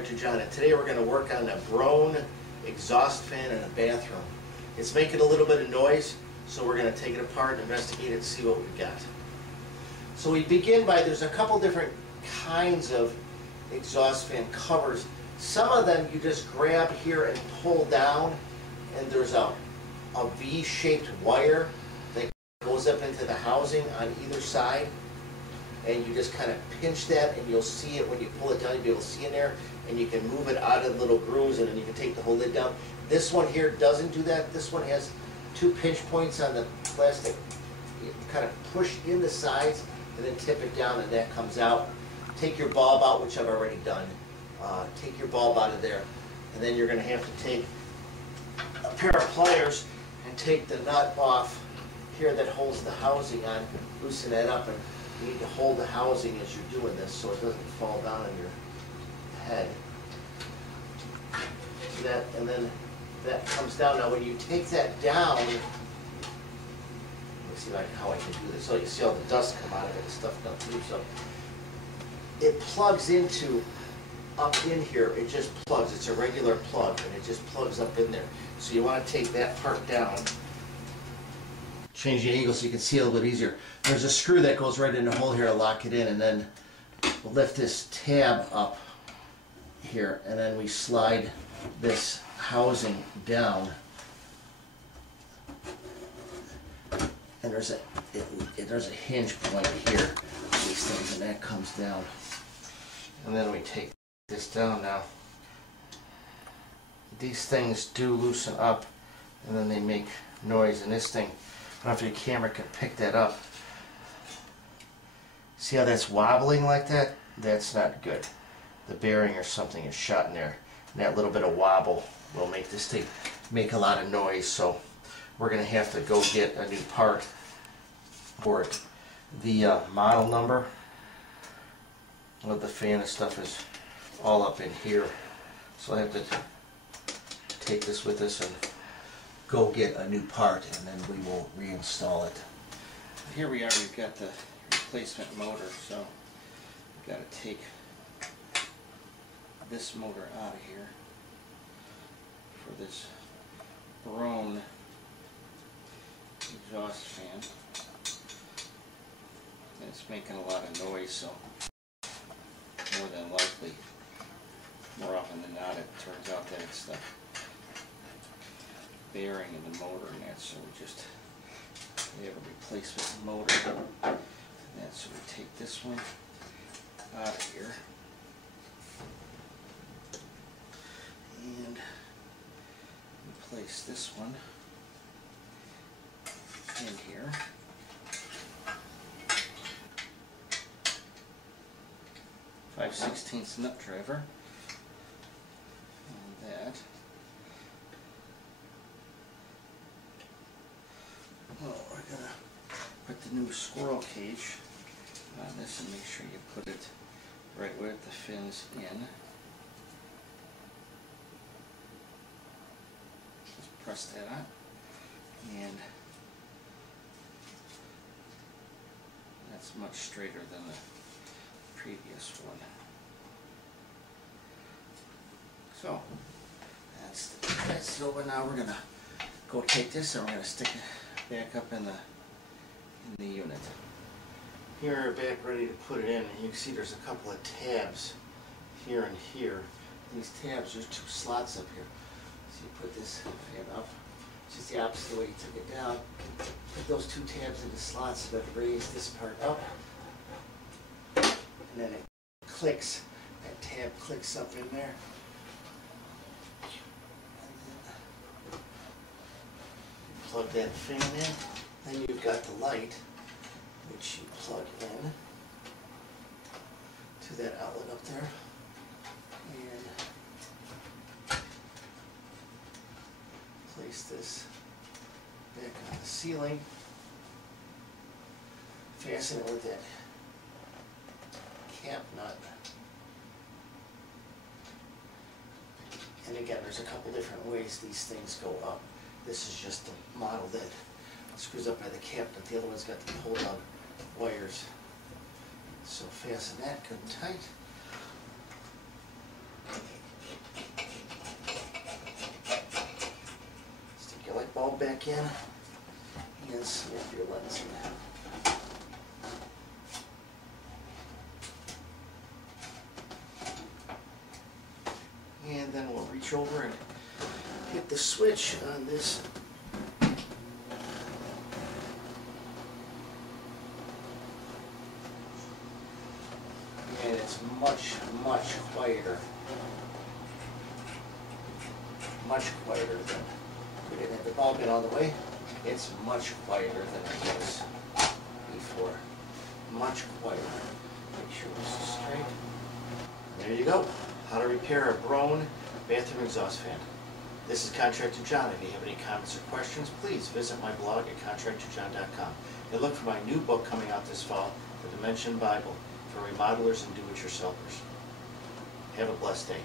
Contractor John, and today we're going to work on a Broan exhaust fan in a bathroom. It's making a little bit of noise, so we're going to take it apart and investigate it and see what we've got. So we begin by, there's a couple different kinds of exhaust fan covers. Some of them you just grab here and pull down, and there's a V-shaped wire that goes up into the housing on either side. And you just kind of pinch that, and you'll see it when you pull it down. You'll be able to see in there, and you can move it out of the little grooves, and then you can take the whole lid down. This one here doesn't do that. This one has two pinch points on the plastic. You kind of push in the sides, and then tip it down, and that comes out. Take your bulb out, which I've already done. Take your bulb out of there, and then you're going to have to take a pair of pliers and take the nut off here that holds the housing on. Loosen that up, and you need to hold the housing as you're doing this so it doesn't fall down on your head. That, and then that comes down. Now when you take that down, let me see how I can do this. So you see all the dust come out of it and stuff come through. So it plugs into, up in here, it just plugs. It's a regular plug, and it just plugs up in there. So you want to take that part down. Change the angle so you can see a little bit easier. There's a screw that goes right in the hole here to lock it in, and then we'll lift this tab up here, and then we slide this housing down. And there's a hinge point here, these things, and that comes down. And then we take this down now. These things do loosen up, and then they make noise, and this thing, I don't know if your camera can pick that up. See how that's wobbling like that? That's not good. The bearing or something is shot in there. And that little bit of wobble will make this thing make a lot of noise. So we're going to have to go get a new part for it. The model number of the fan and stuff is all up in here. So I have to take this with us and go get a new part, and then we will reinstall it. Here we are, we've got the replacement motor, so we've got to take this motor out of here for this Broan exhaust fan. And it's making a lot of noise, so more than likely, more often than not, it turns out that it's the bearing in the motor and that, so we have a replacement motor and that, so we take this one out of here and replace this one in here. .5/16 nut driver and that. Oh, we're going to put the new squirrel cage on this and make sure you put it right where the fin's in. Just press that on, and that's much straighter than the previous one. So that's over. Now we're going to go take this and we're going to stick it back up in the unit. Here we're back ready to put it in, and you can see there's a couple of tabs here and here. These tabs, there's two slots up here. So you put this fan up, it's just the opposite way you took it down. Put those two tabs in the slots so that raise this part up, and then it clicks, that tab clicks up in there. Plug that fan in, then you've got the light, which you plug in to that outlet up there, and place this back on the ceiling, fasten it with that cap nut, and again, there's a couple different ways these things go up. This is just the model that screws up by the cap, but the other one's got the pull-down wires. So fasten that good and tight. Stick your light bulb back in and snap your lens in. And then we'll reach over and hit the switch on this. And it's much, much quieter. Much quieter than, we didn't have the bulb in all the way. It's much quieter than it was before. Much quieter. Make sure this is straight. There you go. How to repair a Broan bathroom exhaust fan. This is Contractor John. If you have any comments or questions, please visit my blog at contractorjohn.com. And look for my new book coming out this fall, The Dimension Bible, for remodelers and do-it-yourselfers. Have a blessed day.